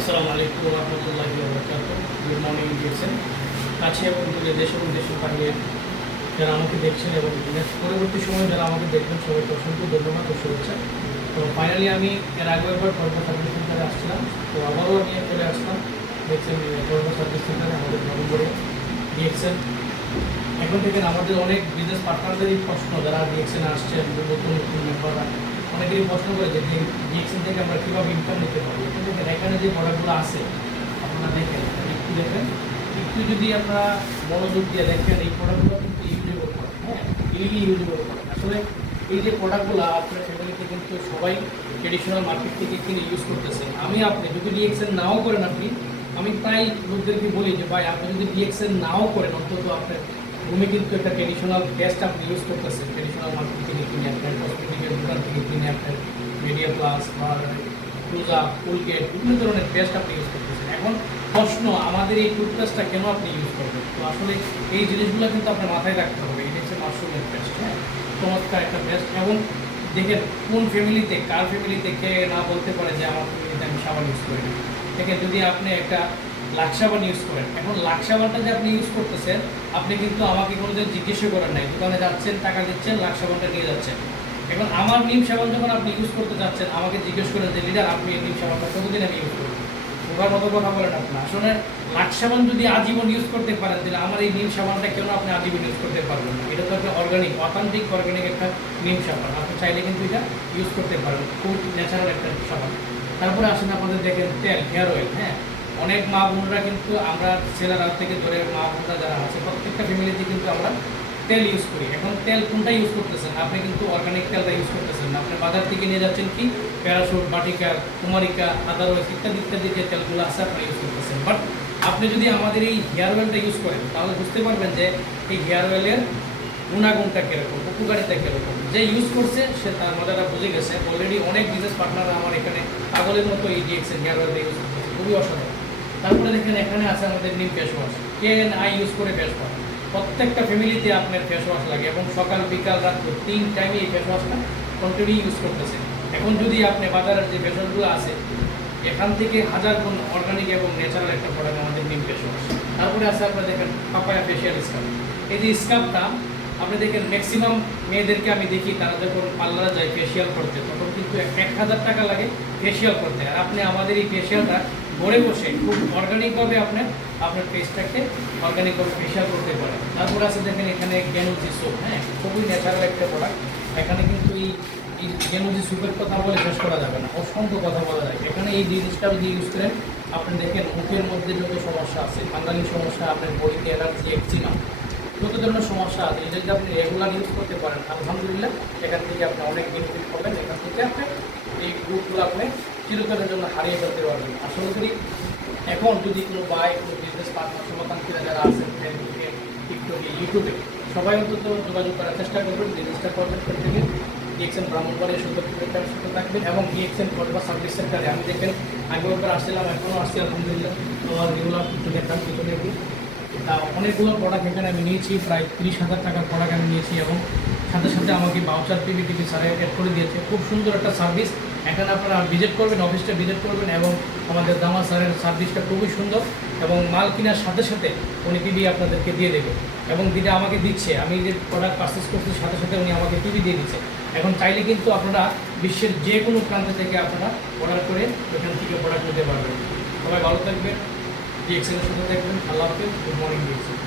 আসসালামু আলাইকুম ওয়া রাহমাতুল্লাহি ওয়া বারাকাতুহু। গুড মর্নিং দিয়েছেন কাছে এবং দূরে, দেশ এবং দেশের বাইরে যারা আমাকে দেখছেন এবং পরবর্তী সময়ে যারা আমাকে দেখবেন সবাইকে অসংখ্য ধন্যবাদ ও শুভেচ্ছা। তো ফাইনালি আমি এর আগে একবার কর্মা সার্ভিস সেন্টারে আসছিলাম, তো আবারও আমি চলে আসলাম। দেখছেন কর্মা সার্ভিস সেন্টারে আমাদের নভেম্বরে ডিএক্সএন। এখন থেকে আমাদের অনেক বিজনেস পার্টনারদেরই প্রশ্ন, যারা ডিএক্সএন আসছেন নতুন নতুন মেম্বাররা অনেকেরই প্রশ্ন করে যে ডিএক্সএন থেকে আমরা কীভাবে ইনকাম নিতে পারবো। এখান থেকে এখানে যে প্রোডাক্টগুলো আছে আপনারা দেখেন, একটু দেখেন, একটু যদি আপনারা মনোযোগ দিয়ে দেখেন, এই প্রোডাক্টগুলো কিন্তু ইউজেবল করে, হ্যাঁ, ইউজেবল করে। আসলে এই যে প্রোডাক্টগুলো আপনার ফ্যামিলিতে কিন্তু সবাই ট্রেডিশনাল মার্কেট থেকে কিনে ইউজ করতেছে। আপনি যদি ডিএক্সএন নাও করেন, আমি প্রায় লোকদেরকে বলি যে ভাই, আপনি যদি ডিএক্সএন নাও করেন, অন্তত আপনার রুমে কিন্তু একটা ট্রেডিশনাল পেস্ট আপনি ইউজ করতেছেন। ট্রেডিশনাল মার্কেট থেকে কিনে আপনার কসমেটিকের দোকান থেকে কিনে আপনার মিডিয়া প্লাস বা ক্লোজা, কোলগেট, বিভিন্ন ধরনের পেস্ট আপনি ইউজ করতেছেন। এখন প্রশ্ন, আমাদের এই টুথপেস্টটা কেন আপনি ইউজ করবেন? তো আসলে এই জিনিসগুলো কিন্তু আপনার মাথায় রাখতে হবে। এটা হচ্ছে মাশরুমের পেস্ট, হ্যাঁ, চমৎকার একটা পেস্ট। এবং দেখেন কোন ফ্যামিলিতে, কার ফ্যামিলিতে কে না বলতে পারে যে আমার ফ্যামিলিতে আমি সাবান ইউজ করি না। দেখেন, যদি আপনি একটা লাক্স সাবান ইউজ করেন, এখন লাক্স সাবানটা যে আপনি ইউজ করতেছেন, আপনি কিন্তু আমাকে কোনোদিন জিজ্ঞেসও করেন নাই। দোকানে যাচ্ছেন, টাকা দিচ্ছেন, লাক্স সাবানটা নিয়ে যাচ্ছেন। এখন আমার নিম সাবান যখন আপনি ইউজ করতে যাচ্ছেন, আমাকে জিজ্ঞেস করেন যে লিডার, আপনি এই নিম সাবানটা কতদিন আমি ইউজ করবো? ওবার মতো কথা বলেন আপনি। আসলে লাক্স সাবান যদি আজীবন ইউজ করতে পারেন, তাহলে আমার এই নিম সাবানটা কেন আপনি আজীবন ইউজ করতে পারবেন না? এটা তো একটা অর্গানিক, অথেন্টিক অর্গানিক একটা নিম সাবান। আপনি চাইলে কিন্তু এটা ইউজ করতে পারেন, খুব ন্যাচারাল একটা সাবান। তারপরে আসেন আপনাদের দেখেন তেল, হেয়ার অয়েল, হ্যাঁ, অনেক মা বোনরা কিন্তু, আমরা ছেলেরা থেকে ধরে মা বোনরা যারা আছে, প্রত্যেকটা ফ্যামিলিতে কিন্তু আমরা তেল ইউজ করি। এখন তেল কোনটা ইউজ করতেছেন? আপনি কিন্তু অর্গানিক তেলটা ইউজ করতেছেন না। আপনি বাজার থেকে নিয়ে যাচ্ছেন কি প্যারাশুট, বাটিকা, কুমারিকা, আদারওয়াইজ ইত্যাদি ইত্যাদি যে তেলগুলো আছে আপনি ইউজ করতেছেন। বাট আপনি যদি আমাদের এই হেয়ার অয়েলটা ইউজ করেন, তাহলে বুঝতে পারবেন যে এই হেয়ার অয়েলের গুণাগুণটা কীরকম, উপকারিতা কীরকম। যে ইউজ করছে সে তার মজাটা বুঝে গেছে। অলরেডি অনেক বিজনেস পার্টনাররা আমার এখানে পাগলের মতো এই ডিএক্সের হেয়ার অয়েলটা ইউজ করতেছে, খুবই অসাধারণ। তারপরে দেখেন এখানে আছে আমাদের নিম ফেস ওয়াশ, কে না ইউজ করে ফেস ওয়াশ। প্রত্যেকটা ফ্যামিলিতে আপনার ফেস ওয়াশ লাগে এবং সকাল বিকাল রাত্র 3 টাইমে এই ফেস ওয়াশটা কন্টিনিউ ইউজ করতেছে। এখন যদি আপনি বাজারের যে ফেস ওয়াশগুলো আছে, এখান থেকে হাজার গুণ অর্গানিক এবং ন্যাচারাল একটা প্রোডাক্ট আমাদের নিম ফেস ওয়াশ। তারপরে আছে আপনার দেখেন পাপায়া ফেশিয়াল স্কাব। এই যে স্কাবটা আপনি দেখেন ম্যাক্সিমাম মেয়েদেরকে আমি দেখি, তারা যখন পার্লারে যায় ফেশিয়াল করতে, তখন কিন্তু 1000 টাকা লাগে ফেশিয়াল করতে। আর আপনি আমাদের এই ফেশিয়ালটা ঘরে বসে খুব অর্গানিকভাবে আপনার ফেসটাকে অর্গানিকভাবে ফেশিয়াল করতে পারেন। তারপর আছে দেখেন এখানে গ্যানুজি সোপ, হ্যাঁ, খুবই ন্যাচারাল একটা প্রোডাক্ট। এখানে কিন্তু এই গ্যানুজি সোপের কথা বলে শেষ করা যাবে না, অসংখ্য কথা বলা যায়। এখানে এই জিনিসটা যদি ইউজ করেন, আপনি দেখেন মুখের মধ্যে যত সমস্যা আছে, বাঙালির সমস্যা, আপনার বডিতে অ্যালার্জি, একজিমা, যত ধরনের সমস্যা আছে, এটা যদি আপনি রেগুলার ইউজ করতে পারেন, আলহামদুলিল্লাহ এখান থেকে আপনি অনেক বেনিফিট পাবেন। এখান থেকে আপনি এই গ্রুপগুলো আপনি চিরকালের জন্য হারিয়ে ফেলতে পারবেন। আসলে যদি এখন যদি কোনো কোনো বিজনেস পার্টনার, শুভাকাঙ্ক্ষীরা যারা আছেন ফেসবুকে, টিকটকে, ইউটিউবে, সবাই অন্তত যোগাযোগ করার চেষ্টা করবেন, রেজিস্টার করবেন প্রত্যেকে। ডিএক্সএন ব্রাহ্মণবাড়িয়া সুন্দরপুরের সাথে থাকবেন এবং ডিএক্সএন কসবা সার্ভিস সেন্টারে আমি দেখেন আগে একবার আসছিলাম, এখনও আসছি আলহামদুলিল্লাহ। তোমার রেগুলার কিছু দেখলাম পিছনে তা অনেকগুলো প্রোডাক্ট এখানে আমি নিয়েছি, প্রায় 30,000 টাকার প্রোডাক্ট আমি নিয়েছি এবং সাথে সাথে আমাকে বাউচার পিবিটিভি স্যারে অ্যাড করে দিয়েছে। খুব সুন্দর একটা সার্ভিস। এখানে আপনারা ভিজিট করবেন, অফিসটা ভিজিট করবেন এবং আমাদের দামা স্যারের সার্ভিসটা খুবই সুন্দর এবং মাল কেনার সাথে সাথে উনি টিভি আপনাদেরকে দিয়ে দেবে এবং যেটা আমাকে দিচ্ছে, আমি যে প্রোডাক্ট পারচেস করছি সাথে সাথে উনি আমাকে টিভি দিয়ে দিচ্ছে। এখন চাইলে কিন্তু আপনারা বিশ্বের যে কোনো প্রান্ত থেকে আপনারা অর্ডার করে এখান থেকে প্রোডাক্ট নিতে পারবেন। সবাই ভালো থাকবেন, ডিএক্সএনের সাথে থাকবেন। আল্লাহ হাফেজ, গুড মর্নিং ডিএক্সএন।